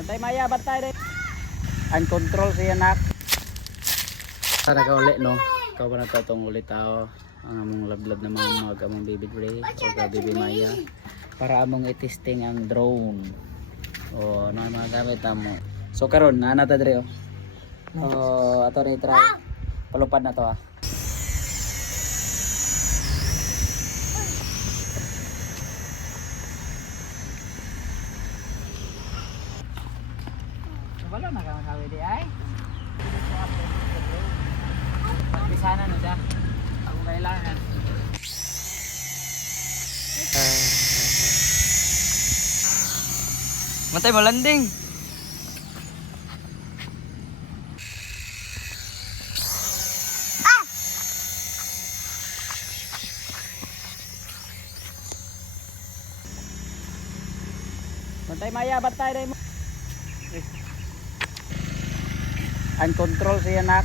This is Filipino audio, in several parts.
Bantay Maya, bantay rin. Uncontrol siya nak. Sana ka ulit no. Ikaw ba natatong ulit tao. Ang among lablab na mga among baby Dre o ka baby Maya. Para among i-testing ang drone. O ano ang mga gamit mo. So karon na ta Dre o. Ato rin try. Palupad na to ah. Wala na ka makawi di ay. Sana na siya. Ako kailangan. Matay mo landing. Bantay Maya, bantay rin mo. Uncontrol siya nak.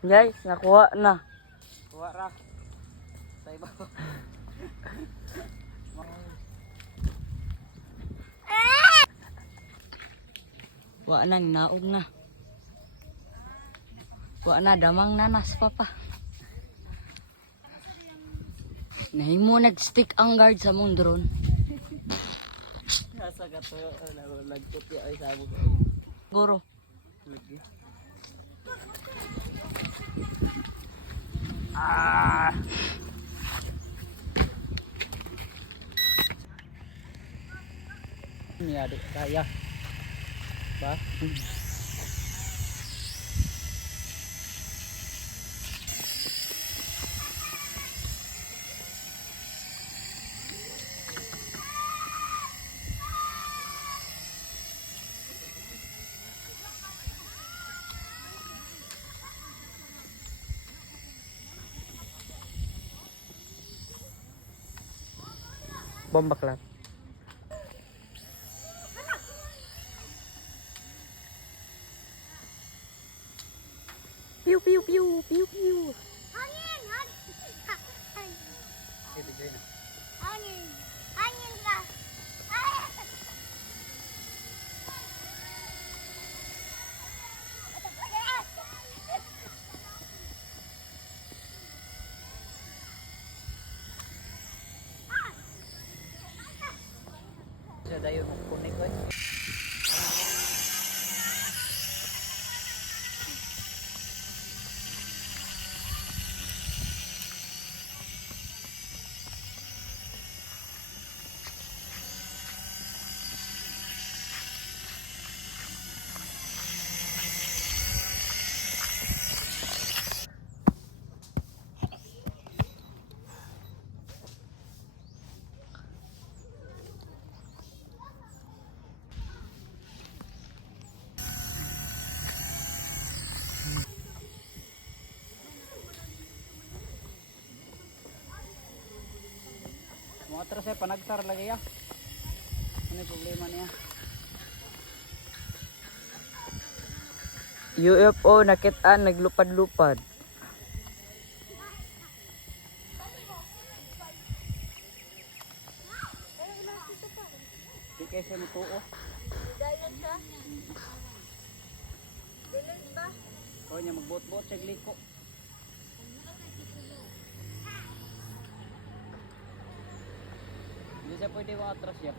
Guys, nakuha na. Kuha ra. Sa iba. Wa na, naog na. Wa na, damang nanas papa. Nahimo nag-stick ang guard sa mong drone. Nasa gato, lagkot ya ay sabo ko. Guro. Lagi. Ini adik kaya. Ba? Bomba club. Piu piu piu piu piu. Angin, angin, angin kah? Siya dayon mo kunik ko. Mga atras ay panagsar lagi ya. Ano yung problema niya? UFO nakitaan naglupad-lupad. Di kayo siya mutuo. Dayon ka? Dilis ba? O niya magbuot-buot siya gliko. Hindi siya pwede mga atras ya.